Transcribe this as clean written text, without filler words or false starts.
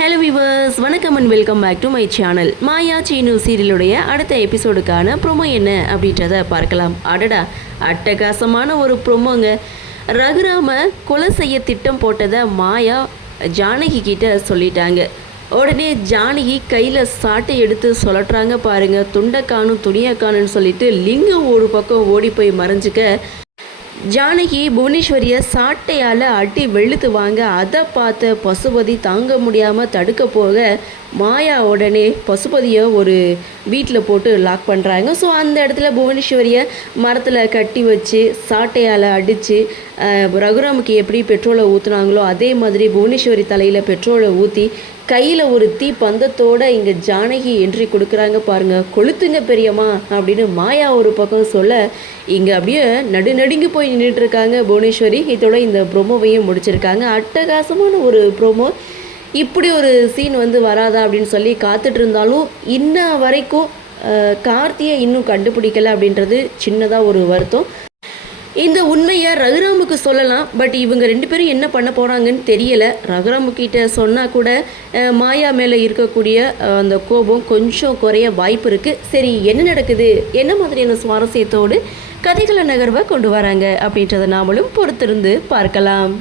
Hello viewers, வணக்கம் and welcome back to my channel. Maya Seenu சீரியலுடைய அடுத்த எபிசோடுக்கான ப்ரொமோ என்ன அப்படின்றத பார்க்கலாம். அடடா, அட்டகாசமான ஒரு ப்ரொமோங்க. ரகுராம கொலை செய்ய திட்டம் போட்டதை மாயா ஜானகி கிட்ட சொல்லிட்டாங்க. உடனே ஜானகி கையில் சாட்டை எடுத்து சொல்லட்டுறாங்க பாருங்க. துண்டைக்கானும் துணியக்கானுன்னு சொல்லிட்டு லிங்கம் ஒரு பக்கம் ஓடி போய் மறைஞ்சிக்க ஜானகி புவனேஸ்வரியை சாட்டையால் அடி வெளுத்து வாங்க. அதை பார்த்த பசுபதி தாங்க முடியாமல் தடுக்க போக மாயா உடனே பசுபதியை ஒரு வீட்டில் போட்டு லாக் பண்ணுறாங்க. ஸோ அந்த இடத்துல புவனேஸ்வரியை மரத்தில் கட்டி வச்சு சாட்டையால் அடித்து ரகுராமுக்கு எப்படி பெட்ரோலை ஊற்றுனாங்களோ அதே மாதிரி புவனேஸ்வரி தலையில் பெட்ரோலை ஊற்றி கையில் ஒரு தீ பந்தத்தோடு இங்கே ஜானகி என்ட்ரி கொடுக்குறாங்க பாருங்கள். கொளுத்துங்க பெரியம்மா அப்படின்னு மாயா ஒரு பக்கம் சொல்ல இங்கே அப்படியே நடுநடுங்கி போய் நின்றுட்டுருக்காங்க புவனேஸ்வரி. இதோட இந்த ப்ரோமோவையும் முடிச்சிருக்காங்க. அட்டகாசமான ஒரு ப்ரோமோ. இப்படி ஒரு சீன் வராதா அப்படின்னு சொல்லி காத்துட்டு இருந்தாலும் இன்ன வரைக்கும் கார்த்தியை இன்னும் கண்டுபிடிக்கலை அப்படின்றது சின்னதாக ஒரு வருத்தம். இந்த உண்மையை ரகுராமுக்கு சொல்லலாம், பட் இவங்க ரெண்டு பேரும் என்ன பண்ண போகிறாங்கன்னு தெரியலை. ரகுராமுக்கிட்ட சொன்னால் கூட மாயா மேலே இருக்கக்கூடிய அந்த கோபம் கொஞ்சம் குறைய வாய்ப்பு இருக்குது. சரி, என்ன நடக்குது, என்ன மாதிரியான சுவாரஸ்யத்தோடு கதைகளை நகர்வை கொண்டு வராங்க அப்படின்றத நாமளும் பொறுத்திருந்து பார்க்கலாம்.